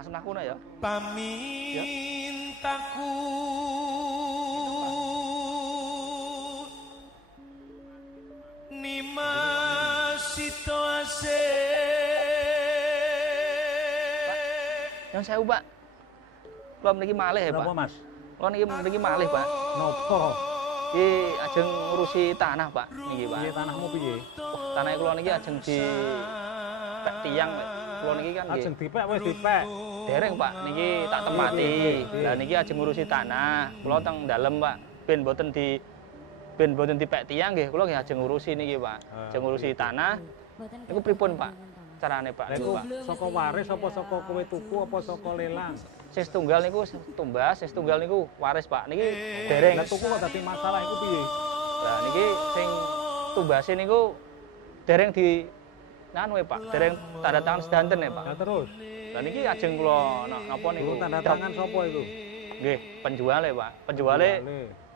Asem lakuna ya. Pamintaku nimasito ase. Yang saya Pak. Kula mriki malih ya, Pak. Napa, Mas? Kula niki mriki malih, Pak. Napa? Iki ajeng ngurusi tanah, Pak. Niki, Pak. Piye tanahmu piye? Tanah kula niki ajeng di pek tiang, Pak. Kula niki kan nggih. Ajeng dipek wis dipek. Dereng, Pak. Niki tak tempati. Lah niki ajeng ngurusi tanah. Kula teng dalem, Pak. Ben boten dipek tiang nggih, kula nggih ajeng ngurusi niki, Pak. Ajeng ngurusi tanah. Niku pripun, Pak? Carane, Pak. Niku Pak. saka waris apa saka kowe tuku apa saka lelang? Sing setunggal niku tumbas, sing setunggal niku waris, Pak. Niki dereng. Lah tuku kok dadi masalah iku piye? Lah niki sing tumbase niku dereng di nganu Pak, dereng tanda tangan sedanten ya, Pak. Lah terus. Lah niki ajeng kula napa niku? Tanda tangan sapa iku? Nggih, penjuale, Pak.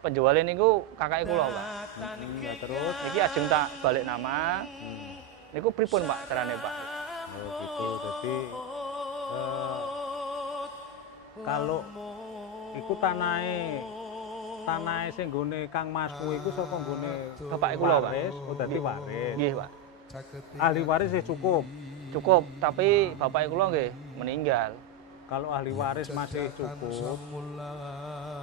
Penjuale niku kakake kula, Pak. Lah terus Niki ajeng tak balik nama. Niku pripun, Pak, carane, Pak? oh gitu. Jadi kalau iku tanahe sing nggone Kang Masku iku saka nggone Bapake kula, Pak. waris, oh dadi waris. Nggih, Pak. Ahli waris wis cukup. Cukup, tapi bapake kula nggih meninggal. Kalau ahli waris masih cukup,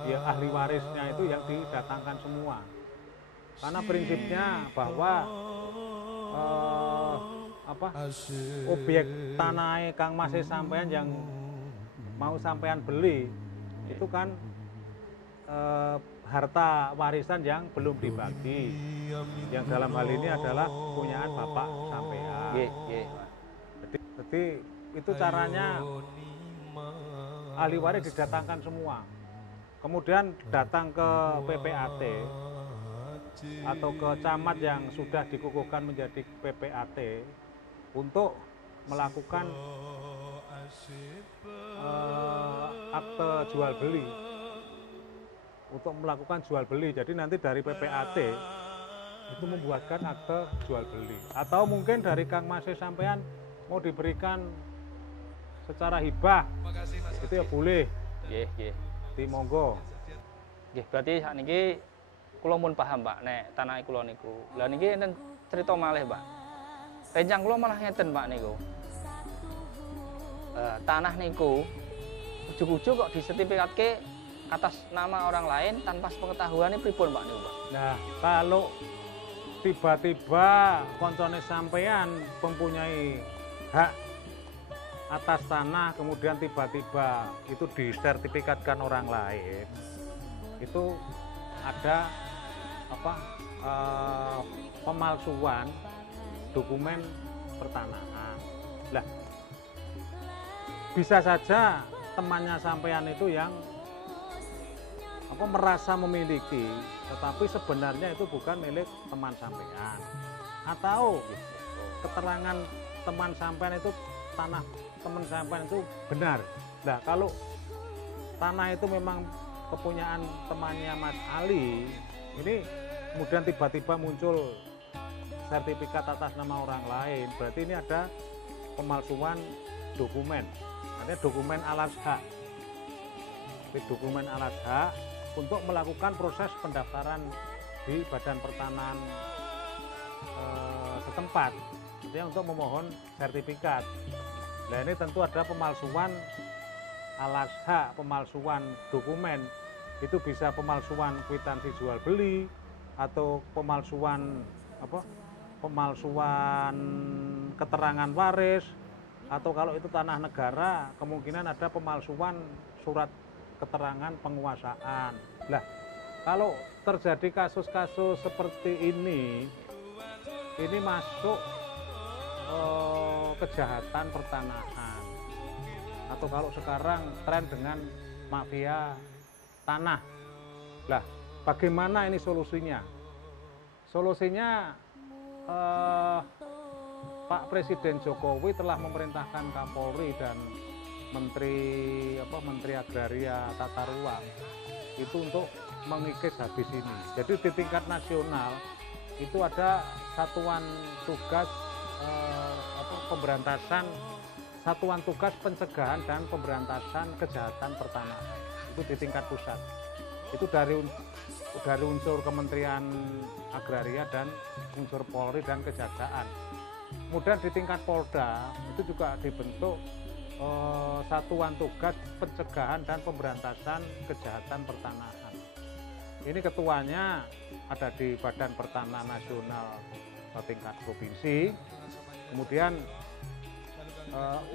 ya ahli warisnya itu yang didatangkan semua. Karena prinsipnya bahwa objek tanah Kang Masih sampean yang mau sampean beli itu kan harta warisan yang belum dibagi, yang dalam hal ini adalah punyaan bapak sampean. Nggih, nggih, Pak. Jadi itu caranya ahli waris didatangkan semua, kemudian datang ke PPAT atau ke camat yang sudah dikukuhkan menjadi PPAT untuk melakukan akte jual beli, untuk melakukan jual beli. Jadi nanti dari PPAT itu membuatkan akte jual beli, atau mungkin dari Kang Masih sampean mau diberikan secara hibah, itu ya boleh. Nggih, nggih. Di monggo. Nggih, berarti sakniki kula mun paham, Pak, nek tanah kula niku. Lah niki enten crita malih, Pak. Rencang kula malah ngeten, Pak, niku. Tanah niku ujug-ujug kok disertifikatke atas nama orang lain tanpa sepengetahuan pripun, Pak, niku, Pak? Nah, kalau tiba-tiba koncone sampean mempunyai hak atas tanah, kemudian tiba-tiba itu disertifikatkan orang lain, itu ada pemalsuan dokumen pertanahan. Lah, bisa saja temannya sampean itu yang merasa memiliki, tetapi sebenarnya itu bukan milik teman sampean, atau keterangan teman sampean itu tanah teman sampean itu benar. Nah, kalau tanah itu memang kepunyaan temannya Mas Ali, ini kemudian tiba-tiba muncul sertifikat atas nama orang lain, berarti ini ada pemalsuan dokumen, artinya dokumen alas hak. Dokumen alas hak untuk melakukan proses pendaftaran di Badan Pertanahan setempat, artinya untuk memohon sertifikat. Nah, ini tentu ada pemalsuan alas hak, pemalsuan dokumen. Itu bisa pemalsuan kwitansi jual beli atau pemalsuan pemalsuan keterangan waris, atau kalau itu tanah negara kemungkinan ada pemalsuan surat keterangan penguasaan. Nah, kalau terjadi kasus-kasus seperti ini masuk kejahatan pertanahan, atau kalau sekarang tren dengan mafia tanah. Lah, bagaimana ini solusinya? Solusinya Pak Presiden Jokowi telah memerintahkan Kapolri dan Menteri Agraria Tata Ruang itu untuk mengikis habis ini. Jadi di tingkat nasional itu ada satuan tugas pemberantasan Satuan Tugas Pencegahan dan Pemberantasan Kejahatan Pertanahan. Itu di tingkat pusat. Itu dari unsur Kementerian Agraria dan unsur Polri dan Kejaksaan. Kemudian di tingkat Polda itu juga dibentuk Satuan Tugas Pencegahan dan Pemberantasan Kejahatan Pertanahan. Ini ketuanya ada di Badan Pertanahan Nasional tingkat provinsi. Kemudian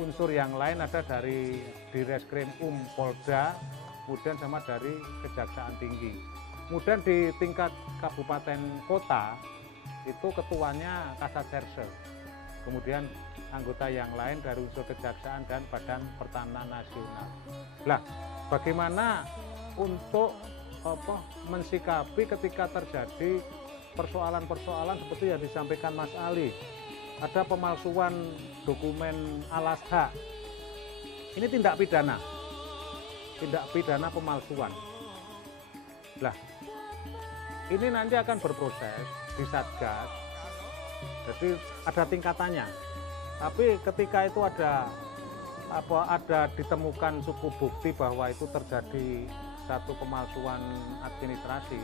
unsur yang lain ada dari Direskrim Polda, kemudian sama dari Kejaksaan Tinggi. Kemudian di tingkat kabupaten kota itu ketuanya Kasatserse. Kemudian anggota yang lain dari unsur Kejaksaan dan Badan Pertanahan Nasional. Lah, bagaimana untuk mensikapi ketika terjadi persoalan-persoalan seperti yang disampaikan Mas Ali, ada pemalsuan dokumen alas hak. Ini tindak pidana pemalsuan. Lah, ini nanti akan berproses di Satgas, jadi ada tingkatannya. Tapi ketika itu ada ditemukan cukup bukti bahwa itu terjadi satu pemalsuan administrasi,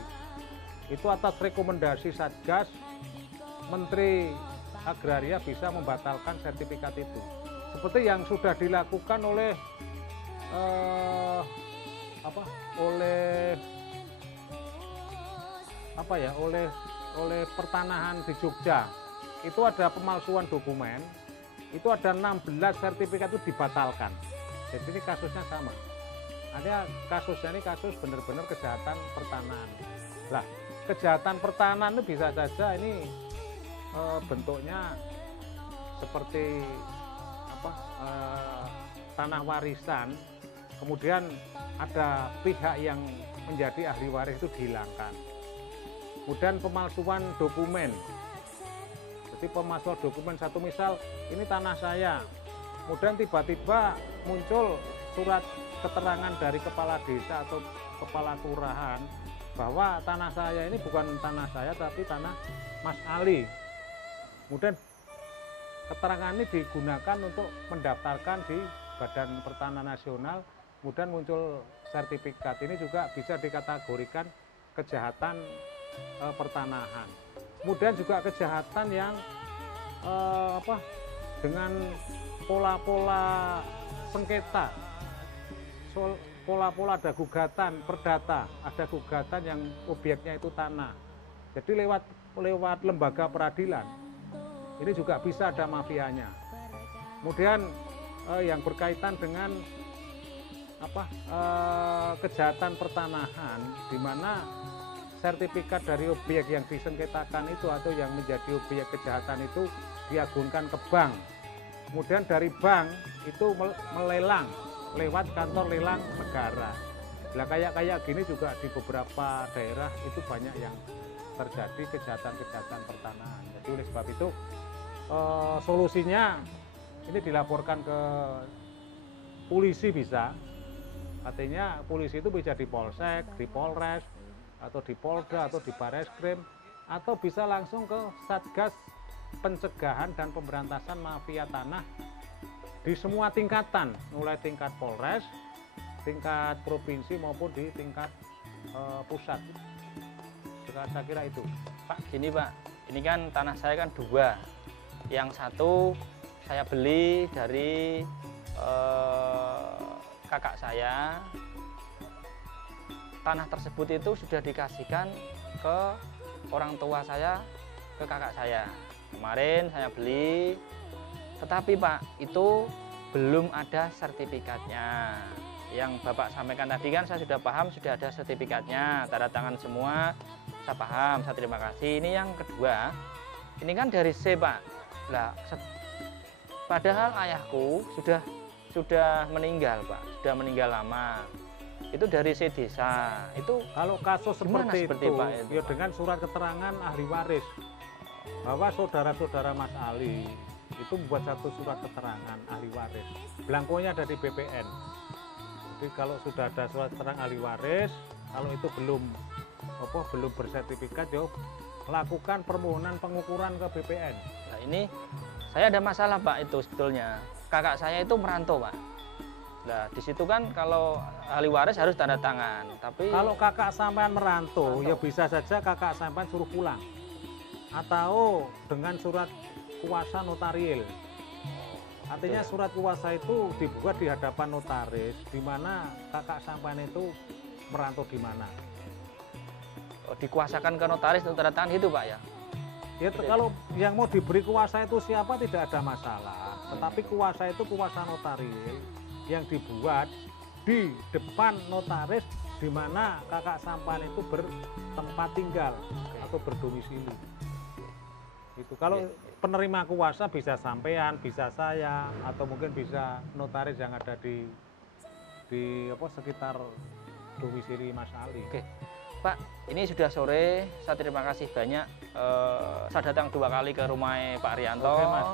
itu atas rekomendasi Satgas, Menteri Agraria bisa membatalkan sertifikat itu. Seperti yang sudah dilakukan oleh oleh pertanahan di Jogja. Itu ada pemalsuan dokumen, itu ada 16 sertifikat itu dibatalkan. Jadi ini kasusnya sama. Ada kasusnya ini kasus benar-benar kejahatan pertanahan. Lah, kejahatan pertanahan itu bisa saja ini bentuknya seperti tanah warisan, kemudian ada pihak yang menjadi ahli waris itu dihilangkan. Kemudian pemalsuan dokumen. Jadi pemalsuan dokumen, satu misal ini tanah saya, kemudian tiba-tiba muncul surat keterangan dari kepala desa atau kepala kelurahan bahwa tanah saya ini bukan tanah saya tapi tanah Mas Ali. Kemudian keterangan ini digunakan untuk mendaftarkan di Badan Pertanahan Nasional, kemudian muncul sertifikat. Ini juga bisa dikategorikan kejahatan pertanahan. Kemudian juga kejahatan yang dengan pola-pola sengketa, pola-pola ada gugatan perdata, ada gugatan yang obyeknya itu tanah. Jadi lewat lembaga peradilan ini juga bisa ada mafianya. Kemudian yang berkaitan dengan kejahatan pertanahan, di mana sertifikat dari objek yang disengketakan itu atau yang menjadi objek kejahatan itu diagunkan ke bank. Kemudian dari bank itu melelang lewat kantor lelang negara. Nah, kayak gini juga di beberapa daerah itu banyak yang terjadi kejahatan-kejahatan pertanahan. Jadi oleh sebab itu solusinya ini dilaporkan ke polisi bisa. Artinya polisi itu bisa di Polsek, di Polres, atau di Polda, atau di Bareskrim, atau bisa langsung ke Satgas Pencegahan dan Pemberantasan Mafia Tanah di semua tingkatan, mulai tingkat Polres, tingkat provinsi maupun di tingkat pusat. Saya kira itu. Pak, gini Pak, ini kan tanah saya kan dua. Yang satu saya beli dari kakak saya. Tanah tersebut itu sudah dikasihkan ke orang tua saya, ke kakak saya. Kemarin saya beli, tetapi Pak, itu belum ada sertifikatnya. Yang Bapak sampaikan tadi kan saya sudah paham, sudah ada sertifikatnya, tanda tangan semua, saya paham, saya terima kasih. Ini yang kedua, ini kan dari C Pak. Lah, padahal ayahku sudah meninggal Pak, sudah meninggal lama. Itu dari C desa. Itu kalau kasus seperti itu, Pak, itu ya dengan surat keterangan ahli waris bahwa saudara-saudara Mas Ali itu membuat satu surat keterangan ahli waris. Belangkonya ada di BPN. Jadi kalau sudah ada surat keterangan ahli waris, kalau itu belum bersertifikat, ya melakukan permohonan pengukuran ke BPN. Nah, ini saya ada masalah Pak itu sebetulnya. kakak saya itu merantau, Pak. Nah, di situ kan kalau ahli waris harus tanda tangan, tapi Kalau kakak sampean merantau, ya bisa saja kakak sampean suruh pulang. Atau dengan surat kuasa notarial. Artinya surat kuasa itu dibuat di hadapan notaris, di mana kakak sampean itu merantau di mana. dikuasakan ke notaris untuk tanda tangan itu, Pak ya. Ya, kalau yang mau diberi kuasa itu siapa tidak ada masalah. Tetapi kuasa itu kuasa notarial yang dibuat di depan notaris di mana kakak sampean itu bertempat tinggal atau berdomisili. Itu kalau penerima kuasa bisa sampean, bisa saya, atau mungkin bisa notaris yang ada di sekitar domisili Mas Ali. Oke, Pak, ini sudah sore. Saya terima kasih banyak. Saya datang 2 kali ke rumah Pak Rianto. Oke, Mas.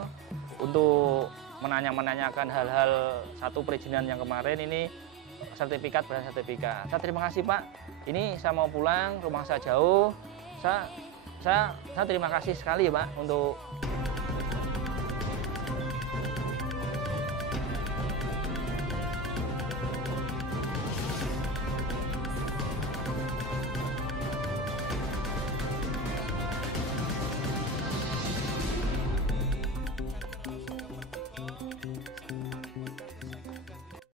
Untuk menanyakan hal-hal satu perizinan yang kemarin ini sertifikat dan sertifikat. Saya terima kasih, Pak. Ini saya mau pulang, rumah saya jauh. Saya terima kasih sekali ya, Pak, untuk